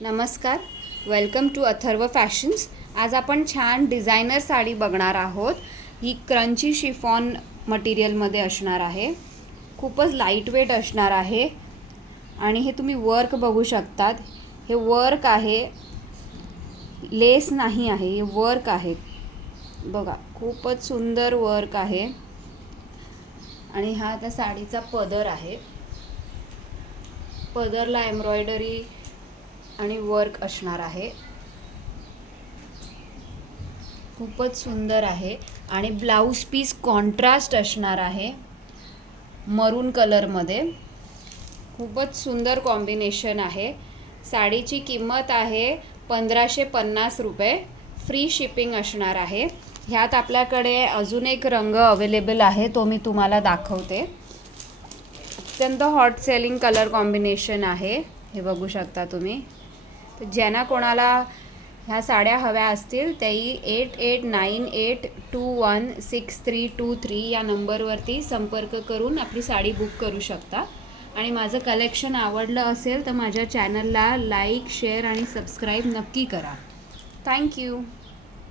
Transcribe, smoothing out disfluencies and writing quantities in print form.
नमस्कार, welcome to Atharva fashions. आज आपण छान डिझायनर साडी बघणार आहोत। ही क्रंची शिफॉन मटेरियलमध्ये असणार आहे। खूपच लाईट वेट असणार आहे आणि हे तुम्ही वर्क बघू शकतात। हे वर्क आहे, लेस नाही आहे, हे वर्क आहे। बघा, खूपच सुंदर वर्क आहे आणि हा त्या साडीचा पदर आहे। पदरला एम्ब्रॉयडरी आणि वर्क असणार आहे। खूपच सुंदर आहे आणि ब्लाउज पीस कॉन्ट्रास्ट असणार आहे मरून कलरमध्ये। खूपच सुंदर कॉम्बिनेशन आहे। साडीची किंमत आहे 1550 रुपये। फ्री शिपिंग असणार आहे। ह्यात आपल्याकडे अजून एक रंग अवेलेबल आहे, तो मी तुम्हाला दाखवते। अत्यंत हॉट सेलिंग कलर कॉम्बिनेशन आहे, हे बघू शकता तुम्ही। तर ज्यांना कोणाला ह्या साड्या हव्या असतील तेही 8898216323 या नंबरवरती संपर्क करून आपली साडी बुक करू शकता। आणि माझं कलेक्शन आवडलं असेल तर माझ्या चॅनलला लाईक, शेअर आणि सबस्क्राईब नक्की करा। थँक्यू।